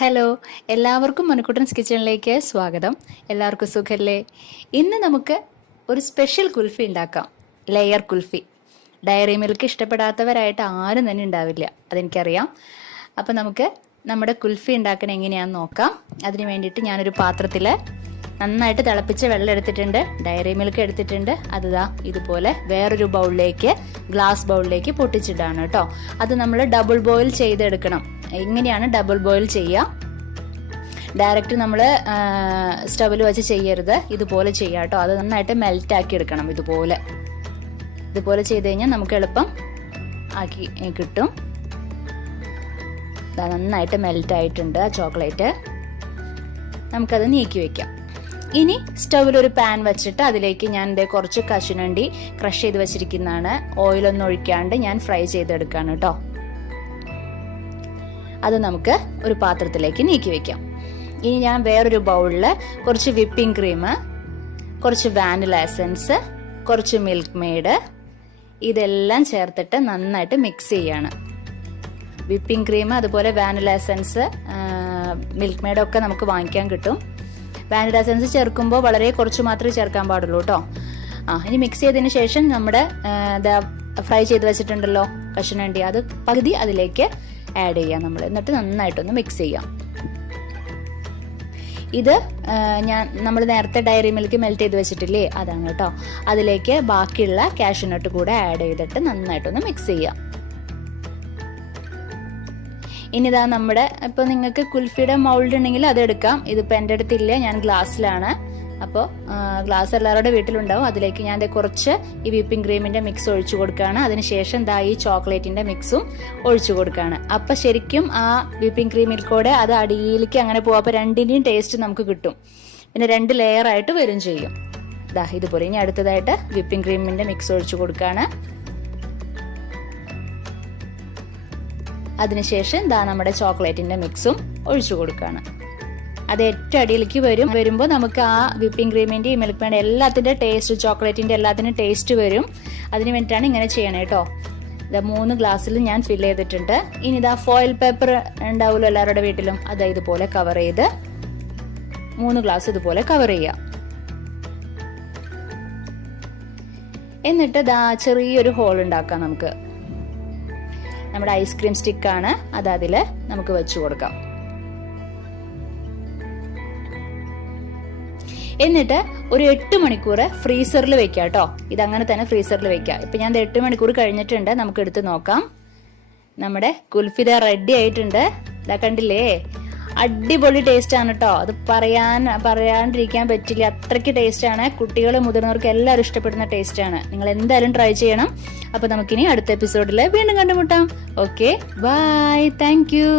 Hello, എല്ലാവർക്കും മനുക്കുട്ടൻസ് കിച്ചണിലേക്ക് സ്വാഗതം. എല്ലാവർക്കും സുഖല്ലേ? ഇന്ന് നമുക്ക് ഒരു സ്പെഷ്യൽ കുൽഫി ഉണ്ടാക്കാം. ലെയർ കുൽഫി. ഡയറി മിൽക്ക് ഇഷ്ടപ്പെടാത്തവരായിട്ട് ആരും തന്നെ ഉണ്ടാവില്ല, അതെനിക്കറിയാം. അപ്പം നമുക്ക് നമ്മുടെ കുൽഫി ഉണ്ടാക്കാൻ എങ്ങനെയാണെന്ന് നോക്കാം. അതിന് വേണ്ടിയിട്ട് ഞാനൊരു പാത്രത്തിൽ നന്നായിട്ട് തിളപ്പിച്ച വെള്ളം എടുത്തിട്ടുണ്ട്, ഡയറി മിൽക്ക് എടുത്തിട്ടുണ്ട്. അത് ഇതുപോലെ വേറൊരു ഗ്ലാസ് ബൗളിലേക്ക് പൊട്ടിച്ചിടാണ് കേട്ടോ. അത് നമ്മൾ ഡബിൾ ബോയിൽ ചെയ്തെടുക്കണം. എങ്ങനെയാണ് ഡബിൾ ബോയിൽ ചെയ്യുക? ഡയറക്റ്റ് നമ്മൾ സ്റ്റവിൽ വെച്ച് ചെയ്യരുത്, ഇതുപോലെ ചെയ്യാം കേട്ടോ. അത് നന്നായിട്ട് മെൽറ്റ് ആക്കി എടുക്കണം. ഇതുപോലെ ചെയ്ത് കഴിഞ്ഞാൽ നമുക്ക് എളുപ്പം ആക്കി കിട്ടും. നന്നായിട്ട് മെൽറ്റ് ആയിട്ടുണ്ട് ആ ചോക്ലേറ്റ്. നമുക്കത് നീക്കി വെക്കാം. ഇനി സ്റ്റവിൽ ഒരു പാൻ വെച്ചിട്ട് അതിലേക്ക് ഞാൻ കുറച്ച് കശുവണ്ടി ക്രഷ് ചെയ്ത് വെച്ചിരിക്കുന്നതാണ്. ഓയിലൊന്നും ഒഴിക്കാണ്ട് ഞാൻ ഫ്രൈ ചെയ്തെടുക്കാണ് കേട്ടോ. അത് നമുക്ക് ഒരു പാത്രത്തിലേക്ക് നീക്കി വെക്കാം. ഇനി ഞാൻ വേറൊരു ബൗളിൽ കുറച്ച് വിപ്പിംഗ് ക്രീം, കുറച്ച് വാനില എസൻസ്, കുറച്ച് മിൽക്ക് മെയ്ഡ്, ഇതെല്ലാം ചേർത്തിട്ട് നന്നായിട്ട് മിക്സ് ചെയ്യാണ്. വിപ്പിംഗ് ക്രീം, അതുപോലെ വാനില എസൻസ്, മിൽക്ക് മെയ്ഡ് ഒക്കെ നമുക്ക് വാങ്ങിക്കാൻ കിട്ടും. വാനില എസൻസ് ചേർക്കുമ്പോൾ വളരെ കുറച്ച് മാത്രമേ ചേർക്കാൻ പാടുള്ളൂ കേട്ടോ. ഇനി മിക്സ് ചെയ്തതിന് ശേഷം നമ്മുടെ ഫ്രൈ ചെയ്ത് വെച്ചിട്ടുണ്ടല്ലോ കശുവണ്ടി, അത് പകുതി അതിലേക്ക് ആഡ് ചെയ്യാം നമ്മൾ. എന്നിട്ട് നന്നായിട്ടൊന്ന് മിക്സ് ചെയ്യാം. ഇത് നമ്മൾ നേരത്തെ ഡയറി മിൽക്ക് മെൽറ്റ് ചെയ്ത് വെച്ചിട്ടില്ലേ, അതാണ് കേട്ടോ. അതിലേക്ക് ബാക്കിയുള്ള കാഷ്യൂനട്ട് കൂടെ ആഡ് ചെയ്തിട്ട് നന്നായിട്ടൊന്ന് മിക്സ് ചെയ്യാം. ഇനിതാ നമ്മുടെ ഇപ്പൊ നിങ്ങൾക്ക് കുൽഫിയുടെ മൗൾഡ് ഉണ്ടെങ്കിൽ അത് എടുക്കാം. ഇതിപ്പോൾ എൻ്റെ അടുത്തില്ല, ഞാൻ ഗ്ലാസ്സിലാണ്. അപ്പോൾ ഗ്ലാസ് എല്ലാവരുടെ വീട്ടിലുണ്ടാവും. അതിലേക്ക് ഞാൻ കുറച്ച് ഈ വിപ്പിംഗ് ക്രീമിന്റെ മിക്സ് ഒഴിച്ചു കൊടുക്കുകയാണ്. അതിനുശേഷം ഈ ചോക്ലേറ്റിന്റെ മിക്സും ഒഴിച്ചു കൊടുക്കുകയാണ്. അപ്പൊ ശരിക്കും ആ വിപ്പിംഗ് ക്രീമിൽ കൂടെ അത് അടിയിലേക്ക് അങ്ങനെ പോകും. അപ്പൊ രണ്ടിന്റെയും ടേസ്റ്റ് നമുക്ക് കിട്ടും. പിന്നെ 2 ലെയർ ആയിട്ട് വരും ചെയ്യും. ഇതുപോലെ. ഇനി അടുത്തതായിട്ട് വിപ്പിംഗ് ക്രീമിന്റെ മിക്സ് ഒഴിച്ചു കൊടുക്കുകയാണ്. അതിനുശേഷം നമ്മുടെ ചോക്ലേറ്റിന്റെ മിക്സും ഒഴിച്ചു കൊടുക്കുകയാണ്. അത് ഏറ്റവും അടിയിലേക്ക് വരുമ്പോൾ നമുക്ക് ആ വിപ്പിംഗ് ക്രീമിന്റെയും മിൽക്ക് മെയ്ഡ് എല്ലാത്തിന്റെ ടേസ്റ്റ്, ചോക്ലേറ്റിന്റെ എല്ലാത്തിനും ടേസ്റ്റ് വരും. അതിന് വേണ്ടിയിട്ടാണ് ഇങ്ങനെ ചെയ്യണേ കേട്ടോ. 3 ഗ്ലാസ്സിൽ ഞാൻ ഫില്ല് ചെയ്തിട്ടുണ്ട്. ഇനി ഫോയിൽ പേപ്പർ ഉണ്ടാവുമല്ലോ എല്ലാവരുടെ വീട്ടിലും, ഇതുപോലെ കവർ ചെയ്ത് 3 ഗ്ലാസ് ഇതുപോലെ കവർ ചെയ്യാം. എന്നിട്ട് ചെറിയൊരു ഹോൾ ഉണ്ടാക്കാം നമുക്ക്. നമ്മുടെ ഐസ്ക്രീം സ്റ്റിക്കാണ്, അതിൽ നമുക്ക് വെച്ചു കൊടുക്കാം. എന്നിട്ട് ഒരു 8 മണിക്കൂർ ഫ്രീസറിൽ വെക്കാം കേട്ടോ. ഇതങ്ങനെ തന്നെ ഫ്രീസറിൽ വെക്കാം. ഇപ്പൊ ഞാൻ 8 മണിക്കൂർ കഴിഞ്ഞിട്ടുണ്ട്. നമുക്ക് എടുത്ത് നോക്കാം. നമ്മുടെ കുൽഫി റെഡി ആയിട്ടുണ്ട്. കണ്ടില്ലേ, അടിപൊളി ടേസ്റ്റ് ആണ് കേട്ടോ. അത് പറയാണ്ടിരിക്കാൻ പറ്റില്ല, അത്രയ്ക്ക് ടേസ്റ്റ് ആണ്. കുട്ടികൾ മുതിർന്നവർക്ക് എല്ലാവരും ഇഷ്ടപ്പെടുന്ന ടേസ്റ്റ് ആണ്. നിങ്ങൾ എന്തായാലും ട്രൈ ചെയ്യണം. അപ്പൊ നമുക്കിനി അടുത്ത എപ്പിസോഡിൽ വീണ്ടും കണ്ടുമുട്ടാം. Okay, bye, thank U.